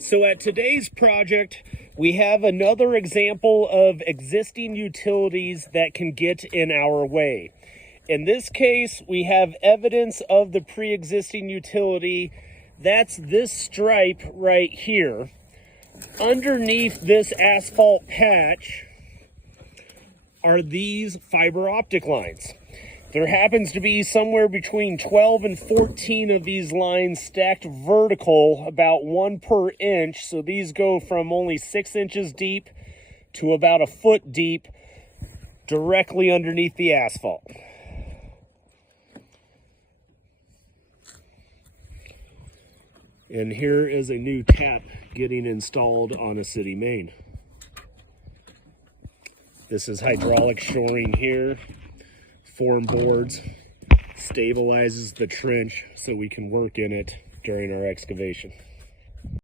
So at today's project, we have another example of existing utilities that can get in our way. In this case, we have evidence of the pre-existing utility. That's this stripe right here. Underneath this asphalt patch are these fiber optic lines. There happens to be somewhere between 12 and 14 of these lines stacked vertical, about 1 per inch. So these go from only 6 inches deep to about a foot deep, directly underneath the asphalt. And here is a new tap getting installed on a city main. This is hydraulic shoring here. Form boards, stabilizes the trench so we can work in it during our excavation.